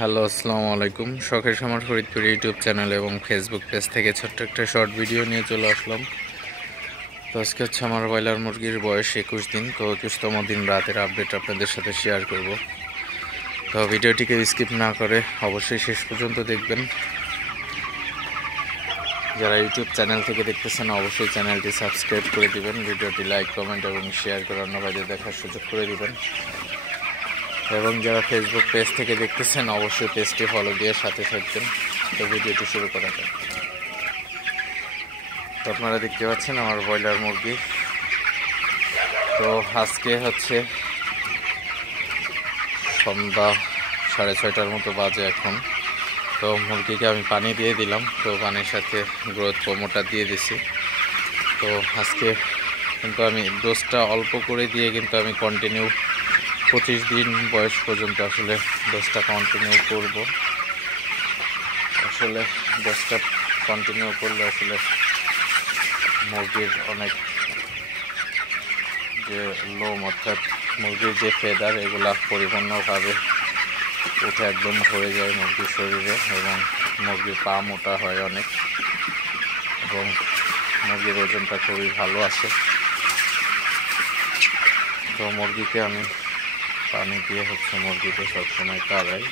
Hello, আসসালামু আলাইকুম। শখের খামার ফরিদপুর ইউটিউব চ্যানেল এবং ফেসবুক পেজ থেকে ছোট্ট একটা শর্ট ভিডিও নিয়ে চলে আসলাম। তো আজকে হচ্ছে আমার ব্রয়লার মুরগির বয়স 21 দিন। তো 21তম দিন রাতের আপডেট আপনাদের সাথে শেয়ার করব। তো ভিডিওটিকে স্কিপ না করে অবশ্যই শেষ পর্যন্ত দেখবেন। যারা ইউটিউব চ্যানেল থেকে দেখতেছেন অবশ্যই চ্যানেলটি সাবস্ক্রাইব করে দিবেন, ভিডিওটি লাইক, কমেন্ট এবং শেয়ার করে অন্য ভাইদের দেখার সুযোগ করে দিবেন। এবং যারা ফেসবুক পেজ থেকে দেখতেছেন অবশ্যই পেজটি ফলো দিয়ে সাথে থাকবেন। তো ভিডিওটি শুরু করা যাক। তো আপনারা দেখতে পাচ্ছেন আমার ব্রয়লার মুরগি। তো আজকে হচ্ছে সন্ধ্যা 6:30টার মতো বাজে এখন। তো মুরগিকে আমি পানি দিয়ে দিলাম, তো পানির সাথে গ্রোথ প্রমোটার দিয়ে দিছি। তো আজকে কিন্তু আমি ডোজটা অল্প করে দিয়ে কিন্তু আমি কন্টিনিউ 25 দিন বয়স পর্যন্ত আসলে ডোজটা কন্টিনিউ করব। আসলে ডোজটা কন্টিনিউ করলে আসলে মুরগির অনেক যে লোম অর্থাৎ মুরগির যে ফেদার এগুলা পরিপূর্ণভাবে উঠে একদম ভরে যায় মুরগির শরীরে এবং মুরগির পা মোটা হয় অনেক এবং মুরগির ওজনটা খুবই ভালো আসে। তো মুরগিকে আমি পানি দিয়ে হচ্ছে মুরগিকে সবসময় তাড়াই।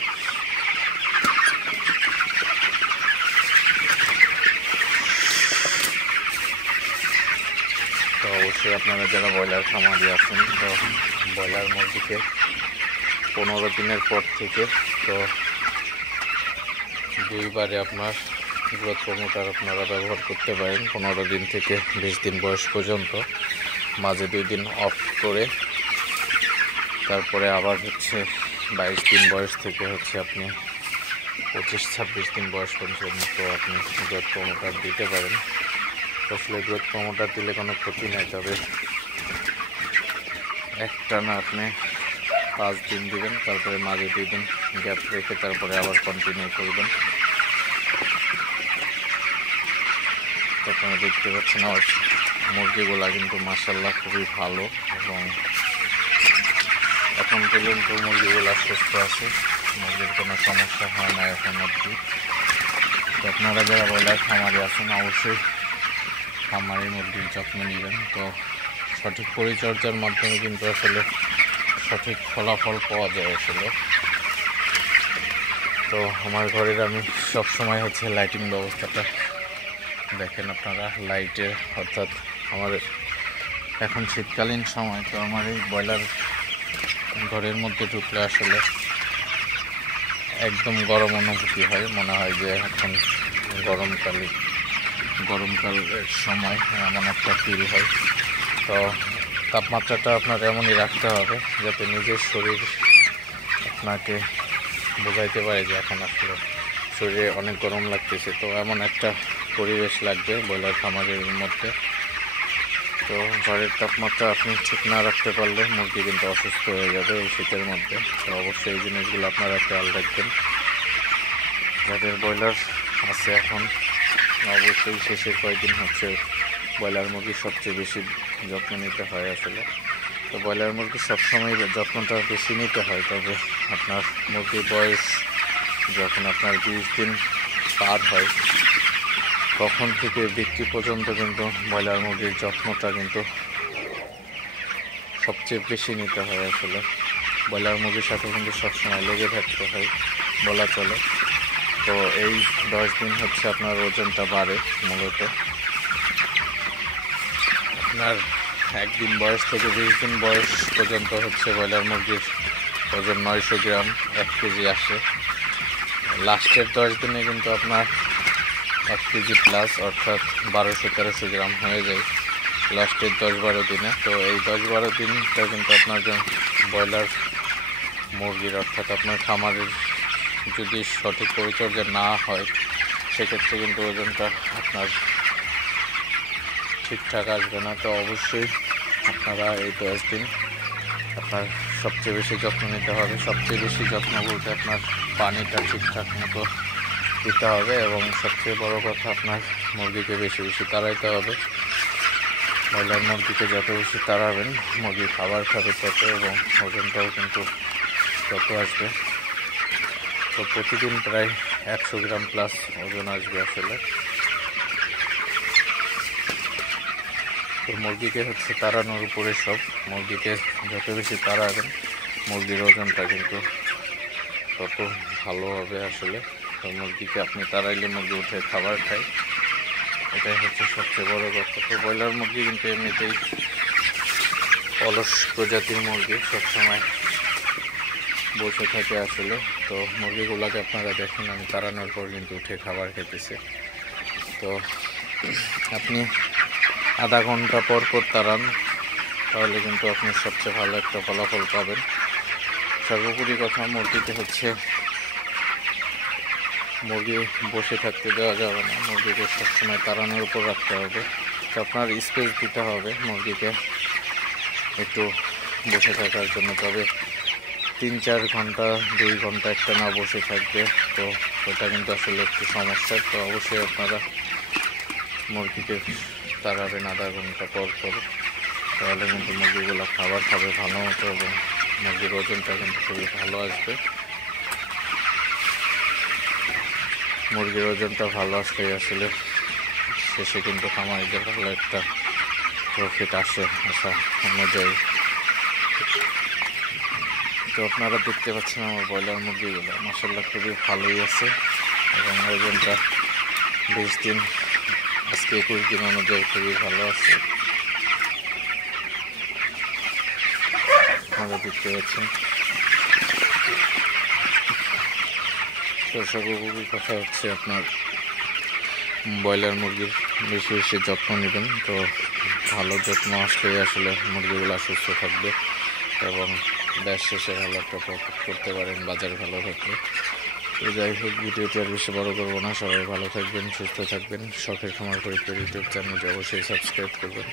তো অবশ্যই আপনারা যারা ব্রয়লার খামারি আছেন, তো ব্রয়লার মুরগিকে 15 দিনের পর থেকে তো 2বারে আপনার গ্রোথ প্রমোটার আপনারা ব্যবহার করতে পারেন। 15 দিন থেকে 20 দিন বয়স পর্যন্ত, মাঝে 2 দিন অফ করে তারপরে আবার হচ্ছে 22 দিন বয়স থেকে হচ্ছে আপনি 25-26 দিন বয়স পর্যন্ত আপনি গ্রোথ প্রমোটার দিতে পারেন। আসলে গ্রোথ প্রমোটার দিলে কোনো ক্ষতি নেই, তবে একটানা আপনি 5 দিন দিবেন, তারপরে মাঝে 2 দিন গ্যাপ রেখে তারপরে আবার কন্টিনিউ করবেন। আপনারা দেখতে পাচ্ছেন আমার মুরগিগুলা কিন্তু মাশাআল্লাহ খুবই ভালো এবং এখন পর্যন্ত মুরগিগুলা সুস্থ আছে, মুরগির কোনো সমস্যা হয় না এখন অবধি। তো আপনারা যারা ব্রয়লার খামারে আছেন অবশ্যই খামারে মুরগির যত্ন নেবেন। তো সঠিক পরিচর্যার মাধ্যমে কিন্তু আসলে সঠিক ফলাফল পাওয়া যায় আসলে। তো আমার ঘরের আমি সবসময় হচ্ছে লাইটিং ব্যবস্থাটা দেখেন আপনারা, লাইটের অর্থাৎ আমার এখন শীতকালীন সময়, তো আমার এই ব্রয়লার ঘরের মধ্যে ঢুকলে আসলে একদম গরম অনুভূতি হয়, মনে হয় যে এখন গরমকালের সময় এমন একটা ফিল হয়। তো তাপমাত্রাটা আপনার এমনই রাখতে হবে যাতে নিজের শরীর আপনাকে বোঝাইতে পারে যে এখন আসলে শরীরে অনেক গরম লাগতেছে। তো এমন একটা পরিবেশ লাগবে ব্রয়লার খামারের মধ্যে। তো ঘরের তাপমাত্রা আপনি ঠিক না রাখতে পারলে মুরগি কিন্তু অসুস্থ হয়ে যাবে এই শীতের মধ্যে। তো অবশ্যই এই জিনিসগুলো আপনারা খেয়াল রাখবেন। যাদের ব্রয়লার আছে এখন অবশ্যই শেষের কয়েকদিন হচ্ছে ব্রয়লার মুরগির সবচেয়ে বেশি যত্ন নিতে হয় আসলে। তো ব্রয়লার মুরগির সবসময় যত্নটা বেশি নিতে হয়, তবে আপনার মুরগির বয়স যখন আপনার 20 দিন পার হয় তখন থেকে বিক্রি পর্যন্ত কিন্তু ব্রয়লার মুরগির যত্নটা কিন্তু সবচেয়ে বেশি নিতে হয় আসলে। ব্রয়লার মুরগির সাথে কিন্তু সবসময় লেগে থাকতে হয় বলা চলে। তো এই 10 দিন হচ্ছে আপনার ওজনটা বাড়ে মূলত। আপনার 1 দিন বয়স থেকে 20 দিন বয়স পর্যন্ত হচ্ছে ব্রয়লার মুরগির ওজন 900 গ্রাম 1 কেজি আসে। লাস্টের 10 দিনে কিন্তু আপনার 1 কেজি প্লাস অর্থাৎ 1200-1300 গ্রাম হয়ে যায় লাস্টের 10-12 দিনে। তো এই 10-12 দিনটা কিন্তু আপনার ব্রয়লার মুরগির অর্থাৎ আপনার খামারের যদি সঠিক পরিচর্যা না হয় সেক্ষেত্রে কিন্তু ওজনটা আপনার ঠিকঠাক আসবে না। তো অবশ্যই আপনারা এই 10 দিন আপনার সবচেয়ে বেশি যত্ন নিতে হবে। সবচেয়ে বেশি যত্ন বলতে আপনার পানিটা ঠিকঠাক মতো দিতে হবে এবং সবচেয়ে বড় কথা আপনার মুরগিকে বেশি বেশি তাড়াইতে হবে। ব্রয়লার মুরগিকে যত বেশি তাড়াবেন মুরগি খাবার খাবে তত এবং ওজনটাও কিন্তু তত আসবে। তো প্রতিদিন প্রায় 100 গ্রাম প্লাস ওজন আসবে আসলে। তো মুরগিকে হচ্ছে তাড়ানোর উপরে সব। মুরগিকে যত বেশি তাড়াবেন মুরগির ওজনটা কিন্তু তত ভালো হবে আসলে। তো মুরগিকে আপনি তাড়াইলে মুরগি উঠে খাবার খায়, এটাই হচ্ছে সবচেয়ে বড় কথা। তো ব্রয়লার মুরগি কিন্তু এমনিতেই অলস প্রজাতির মুরগি, সবসময় বসে থাকে আসলে। তো মুরগিগুলোকে আপনারা দেখেন আমি তাড়ানোর পর কিন্তু উঠে খাবার খেতেছে। তো আপনি আধা ঘন্টা পর পর তাড়ান, তাহলে কিন্তু আপনি সবচেয়ে ভালো একটা ফলাফল পাবেন। সর্বোপরি কথা, মুরগিকে হচ্ছে মুরগি বসে থাকতে দেওয়া যাবে না, মুরগিকে সবসময় তাড়ানোর উপর রাখতে হবে। তো আপনার স্পেস দিতে হবে মুরগিকে একটু বসে থাকার জন্য। তবে 3-4 ঘন্টা 2 ঘন্টা একটা না বসে থাকবে, তো ওটা কিন্তু আসলে একটু সমস্যা। তো অবশ্যই আপনারা মুরগিকে তাড়াবেন আধা ঘন্টা পর পর, তাহলে কিন্তু মুরগিগুলো খাবার খাবে ভালো মতো এবং মুরগির ওজনটা কিন্তু খুবই ভালো আসবে। মুরগির ওজনটা ভালো আসলেই আসলে শেষে কিন্তু খামারিদের ভালো একটা প্রফিট আসে আশা অনুযায়ী। তো আপনারা দেখতে পাচ্ছেন আমার ব্রয়লার মুরগিগুলো মাশাআল্লাহ খুবই ভালোই আছে এবং ওজনটা 20 দিন, আজকে 21 দিন অনুযায়ী খুবই ভালো আছে। আপনারা দেখতে পাচ্ছেন। তো সর্বোপরি কথা হচ্ছে আপনার ব্রয়লার মুরগির বেশি বেশি যত্ন নেবেন। তো ভালো যত্ন আসলেই আসলে মুরগিগুলো সুস্থ থাকবে এবং ব্যাস শেষে ভালো একটা প্রফিট করতে পারেন, বাজার ভালো থাকবে। তো যাই হোক, ভিডিওটি আর বেশি বড় করবো না। সবাই ভালো থাকবেন, সুস্থ থাকবেন। শখের খামার ফরিদপুর ইউটিউব চ্যানেলটি অবশ্যই সাবস্ক্রাইব করবেন,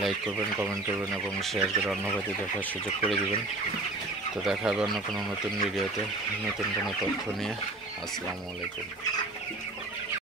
লাইক করবেন, কমেন্ট করবেন এবং শেয়ার করে অন্য ভাইদের দেখার সুযোগ করে দিবেন। তো দেখা হবে অন্য কোনো নতুন ভিডিওতে নতুন কোনো তথ্য নিয়ে। আসসালামু আলাইকুম।